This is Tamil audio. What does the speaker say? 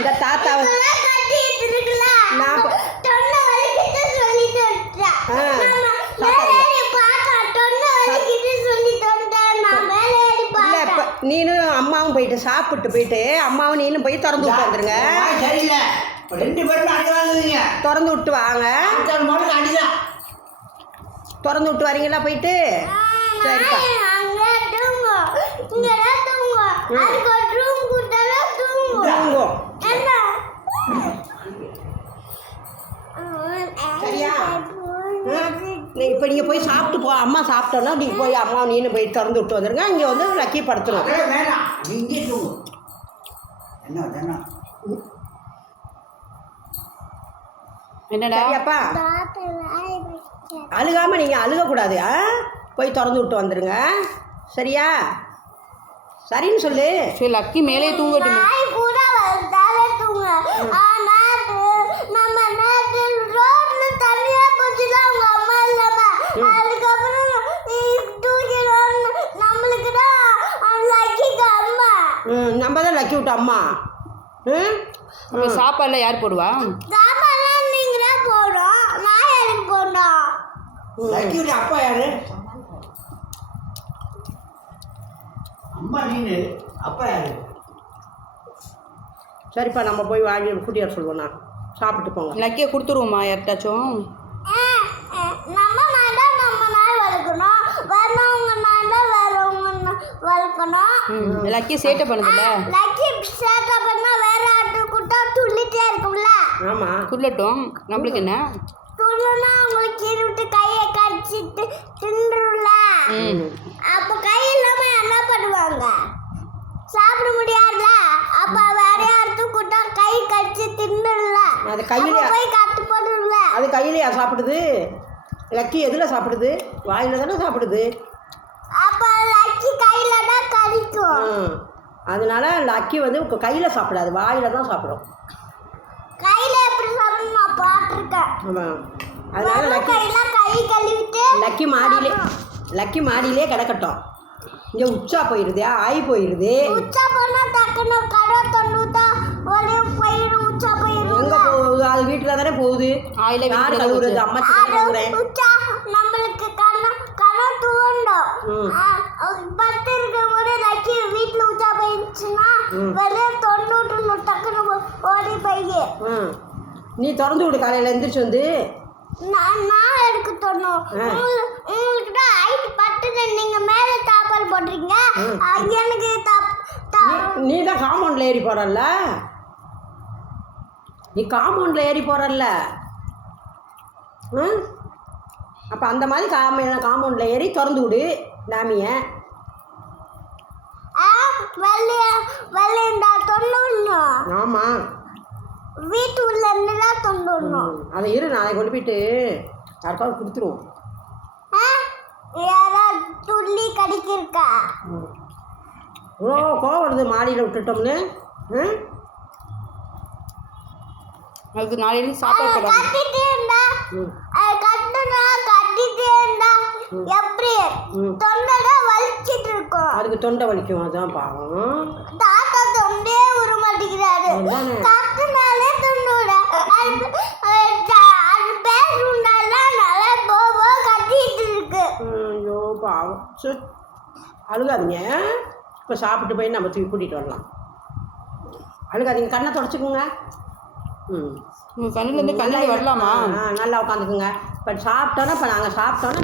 இந்த தாத்தாவை நான் நீனும் அம்மாவும் போயிட்டு சாப்பிட்டு போயிட்டு அம்மாவும் நீனும் போய் திறந்து விட்டு வந்துருங்க. சரியில்லை, 2 பேரும் அடிவாங்க. திறந்து விட்டு வாங்க. அடிதான் திறந்து விட்டு வரீங்களா போயிட்டு? சரிப்பா. தூங்கும். சரியா? இப்போ நீங்கள் போய் சாப்பிட்டு போ. அம்மா சாப்பிட்டோன்னா நீங்கள் போய் அம்மா நீனு போய் திறந்து விட்டு வந்துடுங்க. இங்கே வந்து லக்கி படுத்துடும். வேணாம், இங்கே தூங்கும். என்ன என்னடா சரியாப்பா? அழுகாமல் நீங்கள் அழுகக்கூடாது. போய் திறந்து விட்டு வந்துடுங்க. சரியா? சரின்னு சொல்லு. சரி, லக்கி மேலே தூங்கட்டும். நம்ம தான் லக்கி விட்ட அம்மா. சாப்பாடுலாம் யார் போடுவா? லக்கி விட்ட அப்பா யாரு? அம்மா நீனு, அப்பா யாரு? சரிப்பா, நம்ம போய் வாங்கி கூட்டி வர சொல்லுவோம். நான் சாப்பிட்டு போங்க. லக்கியை கொடுத்துருவோம்மா யார்ட்டாச்சும். லக்கி சேட்டை பண்ணுதுல்ல. ஆமா, துள்ளட்டும். நம்மளுக்கு என்ன? கையை கடிச்சிட்டு தின்றுல. அப்ப கை இல்லாம என்ன பண்ணுவாங்க? சாப்பிட முடியாதுல. அப்ப வேற யாரும் கூட்டா கை கடிச்சு தின்னுல. அது கையில போய் கட்டு போடுல. அது கையிலையா சாப்பிடுது? லக்கி எதுல சாப்பிடுது? வாயில தானே சாப்பிடுது. அப்ப லக்கி கையில தான் கடிக்கும். அதனால லக்கி வந்து கையில சாப்பிடாது, வாயில தான் சாப்பிடும். கையில எப்படி சாப்பிடணும் நான் பாத்துருக்கேன். ஆமாம், அதனால லக்கி கை கழுவிட்டு லக்கி மாடியிலே கிடக்கட்டும். இங்கே உச்சா போயிடுது, ஆய் போயிடுது. உச்சா போனா டக்குனு கடை தொண்ணுதா ஒரே போயிடு. உச்சா போயிடு. எங்கே போகுது? அது வீட்டில் தானே போகுது. ஆயில யார் கழுவுறது? அம்மா கழுவுறேன். உச்சா நம்மளுக்கு கண்ண தூண்டும். பத்து இருக்கும் போது லக்கி வீட்டில் உச்சா போயிடுச்சுன்னா வெளியே தொண்ணூற்று டக்குனு ஓடி போய். நீ திறந்து விடு. காலையில் எந்திரிச்சு வந்து நான் எடுக்க தோணும். உங்களுக்கு தான் ஐடி பட்டுது. நீங்க மேலே தாப்பால் போடுறீங்க. எனக்கு நீ தான் காம்பவுண்டில் ஏறி போறல்ல. நீ காம்பவுண்டில் ஏறி போறல்ல. அப்போ அந்த மாதிரி காம்பவுண்டில் ஏறி திறந்து விடு டாமியை. வெள்ளையண்டா தொண்ணூறணும். ஆமாம், வீட்டு உள்ள இருந்துதான் தொண்ணூறணும். அதை இரு, நாளைக்கு கொண்டு போயிட்டு யாருக்காவது கொடுத்துருவோம். யாராவது துள்ளி கடிக்கிருக்கா? கோவம் வருது மாடியில் விட்டுட்டோம்னு. அதுக்கு நாளைக்கு சாப்பாடு போடுவாங்க. கட்டிட்டே இருந்தா எப்படி தொண்டை வலிச்சிட்டு இருக்கும். அதுக்கு தொண்டை வலிக்கும். அதான் பாவம். தாத்தா தொண்டே உரு மாட்டேங்கிறாரு. கத்துனாலே தொண்டோட அது பேசுனால நல்லா போவோ கட்டிட்டு இருக்கு. ஐயோ பாவம். சரி, அழுகாதீங்க. இப்போ சாப்பிட்டு போய் நம்ம தூக்கி கூட்டிகிட்டு வரலாம். அழுகாதீங்க, கண்ணை தொடச்சிக்கோங்க. உங்கள் கண்ணுலேருந்து கண்ணில் வரலாமா? நல்லா உட்காந்துக்குங்க. இப்போ சாப்பிட்டோன்னா, இப்போ நாங்கள் சாப்பிட்டோன்னா